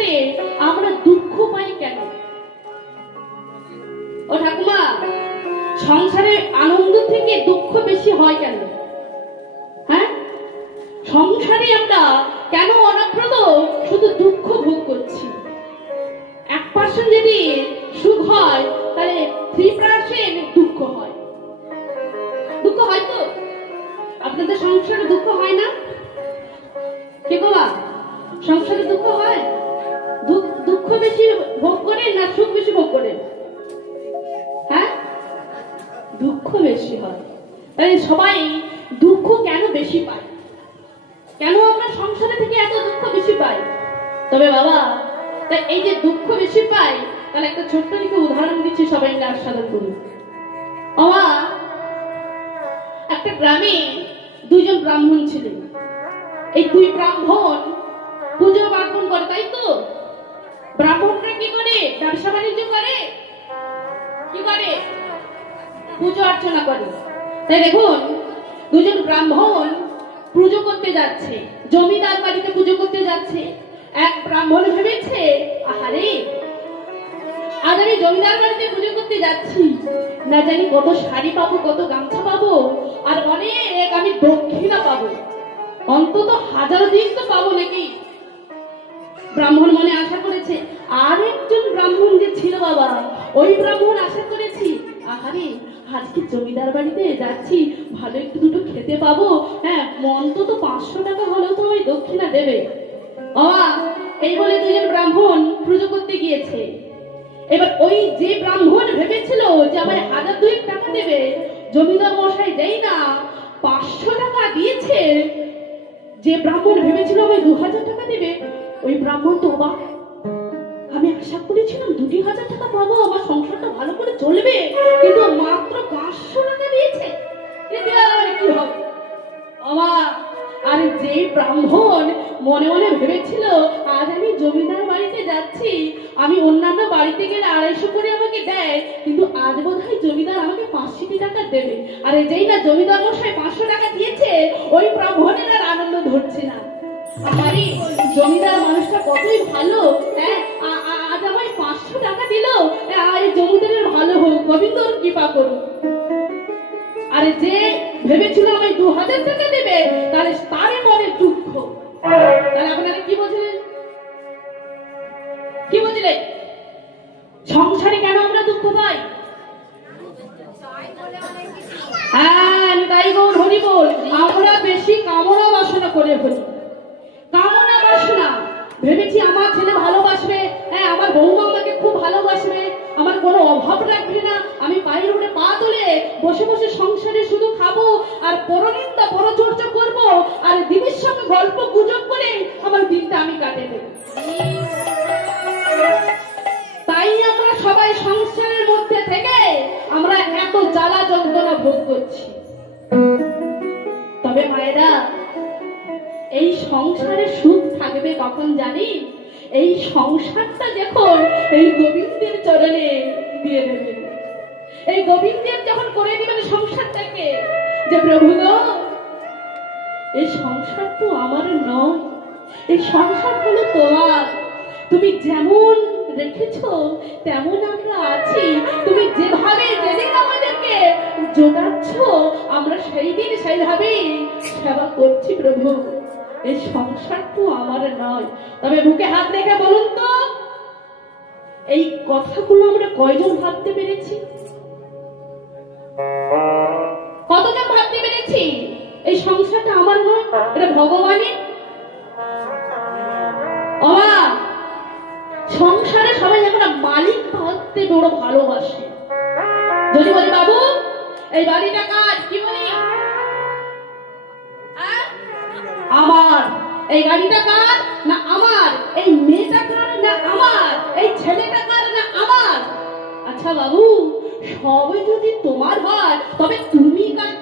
সংসারে আমরা দুঃখ পাই কেন? ও ঠাকুমা, সংসারে আনন্দ থেকে দুঃখ বেশি হয় কেন? হ্যাঁ, সংসারে আমরা কেন অনবরত শুধু দুঃখ ভোগ করছি? 1% যদি সুখ হয় তাহলে 3% দুঃখ হয়। দুঃখ হয় তো? আপনাদের সংসারে দুঃখ হয় না? কে বাবা, সংসারে দুঃখ হয়? দুঃখ বেশি ভোগ করেন না সুখ বেশি ভোগ করেন? হ্যাঁ, দুঃখ বেশি হয়। তাই সবাই দুঃখ কেন বেশি পায়? কেন আমরা সংসারে থেকে এত দুঃখ বেশি পাই? তবে বাবা, তাই এই যে দুঃখ বেশি পাই, তাহলে একটা ছোট্ট দিকে উদাহরণ দিচ্ছি, সবাই মিলে আস্বাদন করুন। বাবা, একটা গ্রামে দুইজন ব্রাহ্মণ ছিলেন। এই দুই ব্রাহ্মণ পুজো পার্বণ করে, তাই তো? ব্রাহ্মণরা কি করে? ব্যবসা বাণিজ্য করে, কি করে? পুজো অর্চনা করে। তাই দেখুন, দুজন ব্রাহ্মণ পুজো করতে যাচ্ছে, জমিদার বাড়িতে পুজো করতে যাচ্ছে। এক ব্রাহ্মণ ভেবেছে, আহারে, আজ আমি জমিদার বাড়িতে পুজো করতে যাচ্ছি, না জানি কত শাড়ি পাবো, কত গামছা পাবো, আর অনেক আমি দক্ষিণা পাবো, অন্তত 1000 দিন তো পাবো নাকি। ব্রাহ্মণ মনে আশা করেছে। আর একজন ব্রাহ্মণ যে ছিল বাবা, ওই ব্রাহ্মণ আশা করেছি, আহারে, আজকে জমিদার বাড়িতে যাচ্ছি, ভালো একটু দুটো খেতে পাবো, হ্যাঁ, অন্তত 500 টাকা হলেও তো ওই দক্ষিণা দেবে। বাবা, এই বলে দুজন ব্রাহ্মণ পুজো করতে গিয়েছে। এবার ওই যে ব্রাহ্মণ ভেবেছিল যে আমায় 1002 টাকা দেবে, জমিদার মশাই যেই না 500 টাকা দিয়েছে, যে ব্রাহ্মণ ভেবেছিল আমায় 2000 টাকা দেবে, ওই ব্রাহ্মণ তো অবাক। আমি আশা করেছিলাম 2000 টাকা পাবো, আমার সংসারটা ভালো করে চলবে, কিন্তু মাত্র 500 টাকা দিয়েছে, এতে আর কি হবে? অবাক। আর যে ব্রাহ্মণ মনে মনে ভেবেছিল আজ আমি জমিদার বাড়িতে যাচ্ছি, আমি অন্যান্য বাড়িতে গেলে 250 করে আমাকে দেয়, কিন্তু আজ বোধহয় জমিদার আমাকে 500 টাকা দেবে, আর যেই না জমিদার মশাই 500 টাকা দিয়েছে, ওই ব্রাহ্মণের আর আনন্দ ধরছে না। আরে, জমিদার মানুষটা কতই ভালো, হ্যাঁ, আজ আমায় 500 টাকা দিল, আর জমিদারের ভালো হোক, গোবিন্দর কৃপা করুক। আরে যে ভেবেছিল আমায় 2000 টাকা দেবে, তাহলে তারে মনে দুঃখ। তাহলে আপনারা কি বুঝলেন? কি বুঝলেন? সংসারে কেন আমরা দুঃখ পাই? হ্যাঁ, তাই গৌর হরি বল, আমরা বেশি কামনা বাসনা করে ফেলি। কামনা বাসনা ভেবেছি আমার ছেলে ভালোবাসবে, হ্যাঁ, আমার বৌমা আমাকে খুব ভালোবাসবে, আমার কোনো অভাব রাখবে না, আমি পায়ের উপরে পা তুলে বসে বসে সংসারে শুধু খাবো আর পরনিন্দা পরচর্চা করবো, আর দিদির সঙ্গে গল্প গুজব করে আমার দিনটা আমি কাটে দেব। তাই আমরা সবাই সংসারের মধ্যে থেকে আমরা এত জ্বালা যন্ত্রণা ভোগ করছি। তবে মায়েরা, এই সংসারে সুখ থাকবে কখন জানি? এই সংসারটা যখন এই গোবিন্দের চরণে দিয়ে দেবে, এই গোবিন্দের যখন করে দিবেন সংসারটাকে, যে প্রভু গো, এই সংসার তো আমার নয়, এই সংসার হলো তোমার, তুমি যেমন রেখেছো তেমন আমরা আছি, তুমি যেভাবে যেদিন আমাদেরকে জোটাচ্ছ, আমরা সেই দিন সেইভাবেই সেবা করছি প্রভু, এই সংসার তো আমার নয়। তবে বুকে হাত রেখে বলুন তো, এই কথাগুলো আমরা কয়জন ভাবতে পেরেছি? কতজন ভাবতে পেরেছি এই সংসারটা আমার নয়, এটা ভগবানের? সংসারে সবাই আমরা মালিক ভাবতে বড় ভালোবাসে। যদি বলি বাবু এই বাড়িটা কার, কি বলি? আমার। এই গাড়িটা কার? না আমার। এই মেয়েটা কার? না আমার। এই ছেলেটা কার? না আমার। আচ্ছা বাবু, সবই যদি তোমার হয় তবে তুমি কার?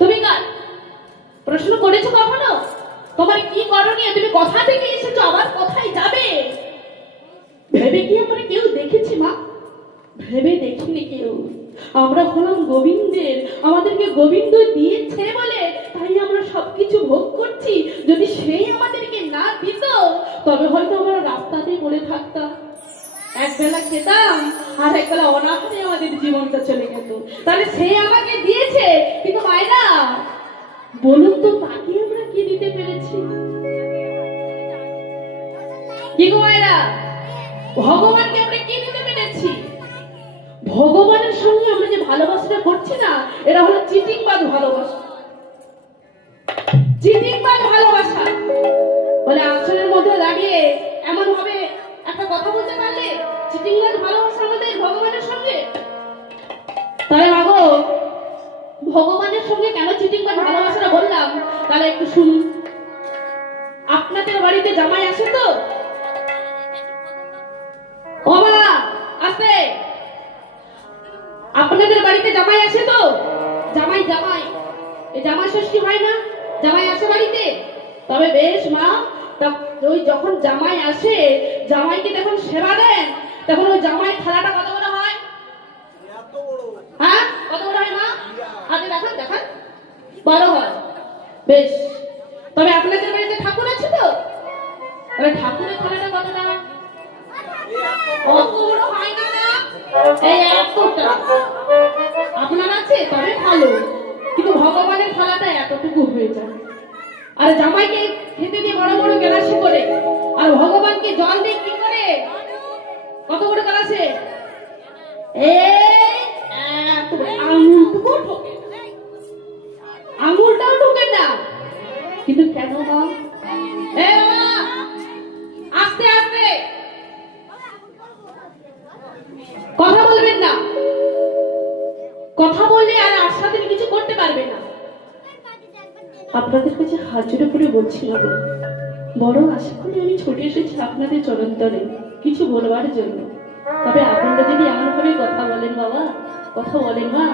তুমি কার? প্রশ্ন করেছো কখনো? তোমার কি করণীয়? তুমি কথা থেকে এসেছো, আবার কথাই যাবে। ভেবে কি আমরা কেউ দেখেছি মা? ভেবে দেখিনি কেউ। আমরা হলাম গোবিন্দের, আমাদেরকে গোবিন্দ দিয়েছে বলে তাই আমরা সবকিছু ভোগ করছি। যদি সেই আমাদেরকে না দিত তবে হয়তো আমরা রাস্তাতেই পড়ে থাকতাম, এক বেলা খেতাম আর এক বেলা অনাহারে আমাদের জীবনটা চলে যেত। তাহলে সে আমাকে দিয়েছে, কিন্তু মায়েরা বলুন তো তাকে আমরা কি দিতে পেরেছি? কি গো মায়েরা, ভগবানকে আমরা কি দিতে পেরেছি? ভগবানের সঙ্গে আমরা যে ভালোবাসাটা করছি না, এটা হলো চিটিংবাজ ভালোবাসা। চিটিংবাজ ভালোবাসা বলে আসনের মধ্যে দাঁড়িয়ে এমন ভাবে একটা কথা বলতে পারলে চিটিংবাজ ভালোবাসা আমাদের ভগবানের সঙ্গে। তাহলে মাগো, ভগবানের সঙ্গে কেন চিটিংবাজ ভালোবাসাটা বললাম তাহলে একটু শুনুন। আপনাদের বাড়িতে জামাই আসে তো? ও মা আসে? আপনাদের বাড়িতে জামাই আসে তো? জামাই জামাই এই জামাই ষষ্ঠী হয় না? জামাই আসে বাড়িতে? তবে বেশ মা, ওই যখন জামাই আসে জামাইকে যখন সেবা দেন তখন ওই জামাই থালাটা কত বড় হয়? হ্যাঁ কত বড় হয় মা? আগে দেখান দেখান। বড় হয়, বেশ। তবে আপনাদের বাড়িতে ঠাকুর আছে তো? ঠাকুরের থালাটা কতটা? অত বড় হয় না না, এই এতটা। আপনার আছে তবে ভালো, কিন্তু ভগবানের থালাটা এতটুকু হয়ে যায়। আর জামাইকে খেতে দিয়ে বড় বড় গ্লাসে করে, আর ভগবানকে জল দিয়ে কি করে? কত বড় গ্লাসে? আঙুলটুকু ঢোকে, আঙুলটাও ঢোকে না। কিন্তু কেন মা? আস্তে আস্তে কথা বলবেন না, কথা বললে আর আশাদের কিছু করতে পারবে না। আপনাদের কাছে হাত জোড়ে করে বলছি না, বড় আশা করি আমি ছুটে এসেছি আপনাদের চরণতলে কিছু বলবার জন্য। তবে আপনারা যদি এমন ভাবে কথা বলেন বাবা, কথা বলেন মা,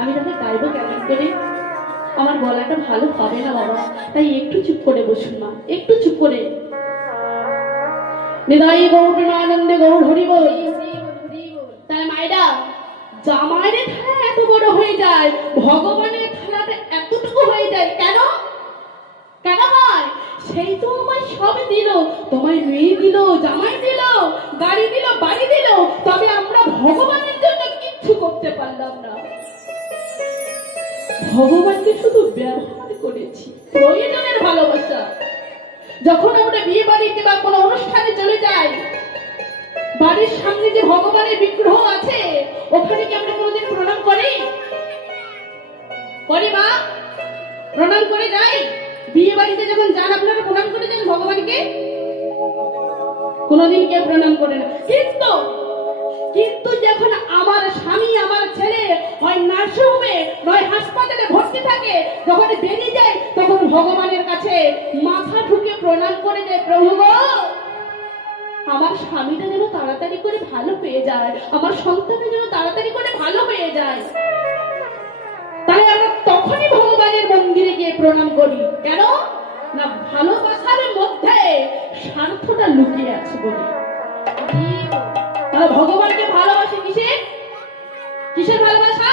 আমি তাকে গাইবো কেমন করে? আমার গলাটা ভালো হবে না বাবা, তাই একটু চুপ করে বসুন মা, একটু চুপ করে। নিদাই গৌর প্রেমানন্দে গৌর হরি বল। তাই মায়েরা, জামাইয়ের থালা এত বড় হয়ে যায়, ভগবানের থালাটা এতটুকু হয়ে যায় কেন? কেন হয়? সেই তো আমায় সব দিল, তোমায় মেয়ে দিল, জামাই দিল, গাড়ি দিল, বাড়ি দিল, তবে আমরা ভগবানের জন্য কিচ্ছু করতে পারলাম না। ভগবানকে শুধু ব্যবহার করেছি, প্রয়োজনের ভালোবাসা। যখন আমরা বিয়ে বাড়িতে বা কোনো অনুষ্ঠানে চলে যাই, বাড়ির সামনে যে ভগবানের বিগ্রহ আছে ওখানে কি আমরা কোনোদিন প্রণাম করি? করি মা? প্রণাম করে যাই? বিয়ে বাড়িতে যখন যান আপনারা প্রণাম করে যান ভগবানকে? কোনোদিন কেউ প্রণাম করে না। কিন্তু যখন আমার স্বামী আমার ছেলে হয় নার্সিংহোমে নয় হাসপাতালে ভর্তি থাকে, যখন বেরিয়ে যায় তখন ভগবানের কাছে মাথা ঠুকে প্রণাম করে যায়, প্রভু গো আমার স্বামীটা যেন তাড়াতাড়ি করে ভালো পেয়ে যায়, আমার সন্তানটা যেন তাড়াতাড়ি করে ভালো হয়ে যায়। তাই আমরা তখনই ভগবানের মন্দিরে গিয়ে প্রণাম করি। কেন না? ভালোবাসার মধ্যে স্বার্থটা লুকিয়ে আছে বলে। তাহলে ভগবানকে ভালোবাসে কিসের? কিসের ভালোবাসা?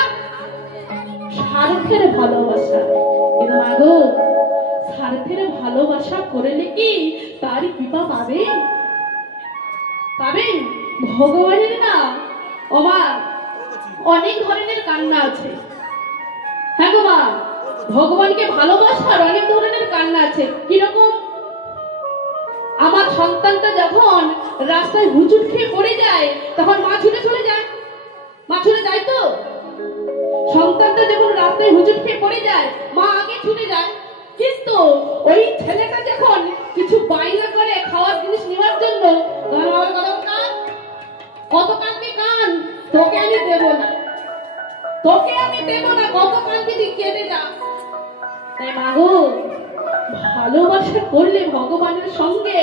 স্বার্থের ভালোবাসা। কিন্তু মাগো, স্বার্থের ভালোবাসা করলে কি তার কৃপা পাবেন? পাবেন? ভগবানের না আমার অনেক ধরনের কান্না আছে। হ্যাঁ গো মা, ভগবানকে ভালোবাসার অনেক ধরনের কান্না আছে। কিরকম? আমার সন্তানটা যখন রাস্তায় হুচুট খেয়ে পড়ে যায় তখন মা ছুটে চলে যায়। মা ছুটে যায় তো? সন্তানটা যখন রাস্তায় হুচুট খেয়ে পড়ে যায় মা আগে ছুটে যায়। কিন্তু ওই ছেলেটা যখন কিছু বাইনা করে খাওয়ার জিনিস নেওয়ার জন্য, কত কানকে কান, তোকে আমি দেব না, তোকে আমি দেব না, কত কানকে তুই কেঁদে যা। তাই মাগো, ভালোবাসা করলে ভগবানের সঙ্গে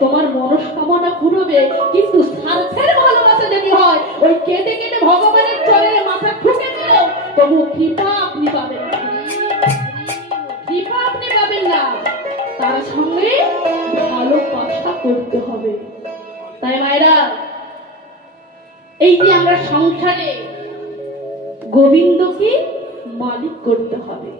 তোমার মনস্কামনা পুরবে। কিন্তু স্বার্থের ভালোবাসা যদি হয়, ওই কেঁদে কেঁদে ভগবানের চরণে মাথা ঠুকে দিল, তবু কৃপা আপনি পাবেন না, কৃপা আপনি পাবেন না। তার সঙ্গে ভালোবাসা করতে হবে। তাই মায়েরা, এই যে আমরা সংসারে গোবিন্দকে মালিক করতে হবে।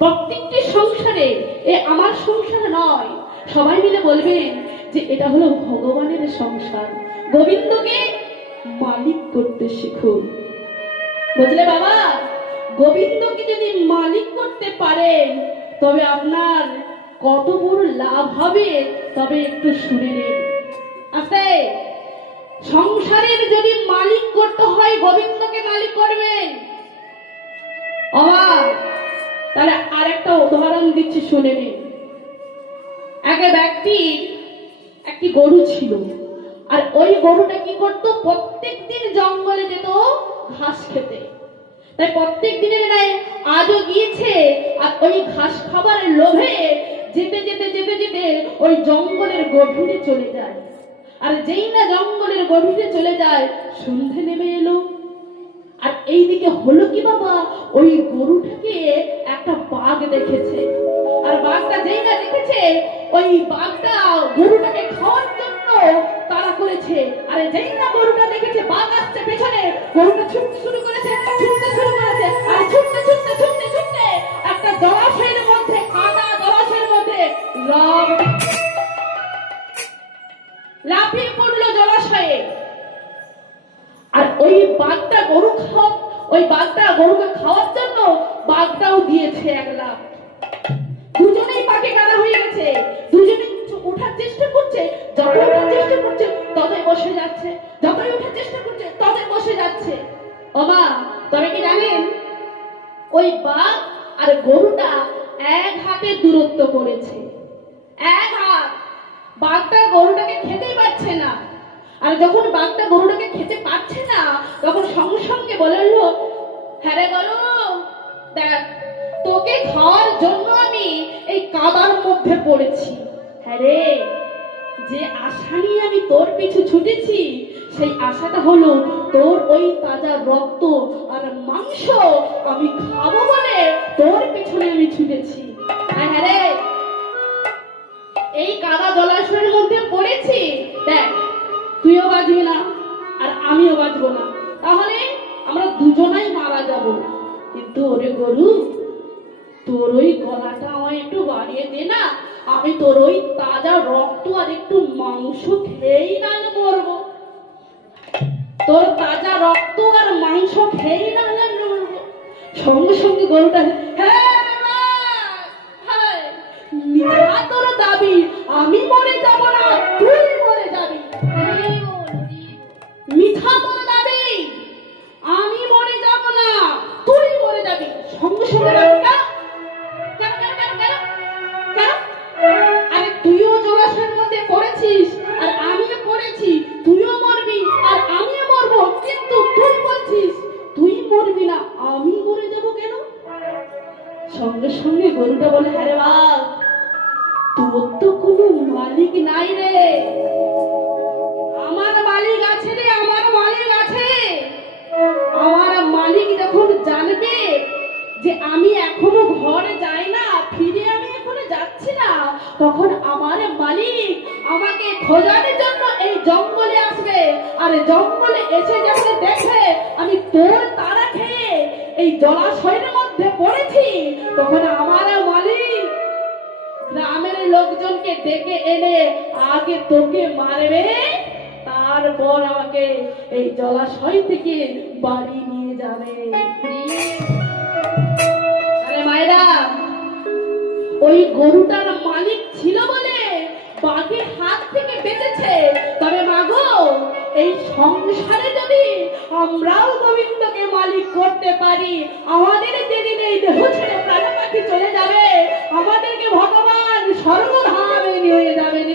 প্রত্যেকটি সংসারে, এ আমার সংসার নয়, সবাই মিলে বলবেন যে এটা হলো ভগবানের সংসার। গোবিন্দকে মালিক করতে শিখুন। বুঝলে বাবা, গোবিন্দকে যদি মালিক করতে পারেন তবে আপনার কত বড় লাভ হবে তবে একটু শুনে নিন। আস্তে, সংসারের যদি মালিক করতে হয় গোবিন্দকে মালিক করবেন। তাহলে আরেকটা উদাহরণ দিচ্ছি, শুনে নিন। এক ব্যক্তির একটি গরু ছিল, আর ওই গরুটা কি করতো, প্রত্যেক দিন জঙ্গলে যেত ঘাস খেতে। তাই প্রত্যেক দিনের নাই আজও গিয়েছে, আর ওই ঘাস খাবারের লোভে যেতে যেতে যেতে যেতে ওই জঙ্গলের গভীরে চলে যায়। আর যেই না জঙ্গলের গভীরে চলে যায়, সন্ধে নেমে এলো। আর এইদিকে হলো কি বাবা, ওই গরুটাকে একটা বাঘ দেখেছে। আর বাঘটা যেই না দেখেছে, ওই বাঘটা গরুটাকে খাওয়ার জন্য তাড়া করেছে। আর যেই না গরুটা দেখেছে বাঘ আসছে পেছনে, গরুটা ছুটতে শুরু করেছে, ছুটতে শুরু করেছে। আর ছুটতে ছুটতে ছুটতে ছুটতে একটা জলাশয়ের মধ্যে, কাদা জলাশয়ের মধ্যে লাফিয়ে পড়লো জলাশয়ে। আর ওই বাঘটা গরুকে খাওয়ার জন্য বাঘটাও দিয়েছে এক লাফ। দুজনেই পাকে কাদা হয়ে গেছে, দুজনে ওঠার চেষ্টা করছে। যতই ওঠার চেষ্টা করছে ততই বসে যাচ্ছে, যতই ওঠার চেষ্টা করছে ততই বসে যাচ্ছে। বাবা, তবে কি জানেন, ওই বাঘ আর গরুটা এক হাতে দূরত্ব করেছে, এক হাত। বাঘটা গরুটাকে খেতেই পারছে না। আর যখন বাঘটা গরুটাকে খেতে পারছে না, তখন সঙ্গে সঙ্গে বলল, হ্যাঁ রে গরু, দেখ, তোকে খাওয়ার জন্য আমি এই কাদার মধ্যে পড়েছি। হ্যাঁ রে, যে আশা নিয়ে আমি তোর পিছু ছুটেছি, সেই আশাটা হলো তোর ওই তাজা রক্ত আর মাংস আমি খাবো বলে তোর পিছনে আমি ছুটেছি। হ্যাঁ রে, এই কাদা জলাশয়ের মধ্যে পড়েছি, দেখ, তুইও বাঁচবি না আর আমিও বাঁচবো না, তাহলে আমরা দুজনাই মারা যাব। কিন্তু ওরে গরু, তোর ওই গলাটা আমায় একটু বাড়িয়ে দে না, আমি তোর ওই তাজা রক্ত আর একটু মাংস খেয়েই না মরবো। তোর তাজা রক্ত আর মাংস খেয়েই না মরবো। সঙ্গে সঙ্গে গরুটা, হ্যাঁ, মিথ্যা তোর দাবি, আমি মরে যাব না, তুই মরে যাবি। মিথ্যা তোর দাবি, আমি মরে যাব না, তুই মরে যাবি। সঙ্গে সঙ্গে আরে তুইও জলাশয়ের মধ্যে পড়েছিস আর আমিও পড়েছি, তুইও মরবি আর আমিও মরবো, কিন্তু তুই বলছিস তুই মরবি না, আমি মরে যাব কেন? সঙ্গে সঙ্গে গরুটা বলে, হ্যাঁ রে বাঘ, তোর তো কোনো মালিক নাই রে, আমার মালিক আছে রে, আমার মালিক আছে। আমার মালিক যখন জানবে যে আমি এখনো ঘরে যাই না, ফিরে আমি এখনো যাচ্ছি না, তখন আমার মালিক আমাকে খোঁজার জন্য এই জঙ্গলে আসবে। আর জঙ্গলে এসে যখন দেখে আমি তোর তাড়া খেয়ে এই জলাশয়ের মধ্যে পড়েছি, তখন আমার মালিক গ্রামের লোকজনকে ডেকে এনে আগে তোকে মারবে, তারপর আমাকে এই জলাশয় থেকে বাড়ি নিয়ে যাবে। আরে মায়েরা, ওই গরুটার মালিক ছিল বলে বাঘের হাত থেকে বেঁচেছে। তবে মাগো, এই সংসারে যদি আমরাও গোবিন্দকে মালিক করতে পারি, আমাদের যেদিন এই দেহ ছেড়ে প্রাণ পাখি চলে যাবে, আমাদেরকে ভগবান স্বর্গধামে নিয়ে যাবেন।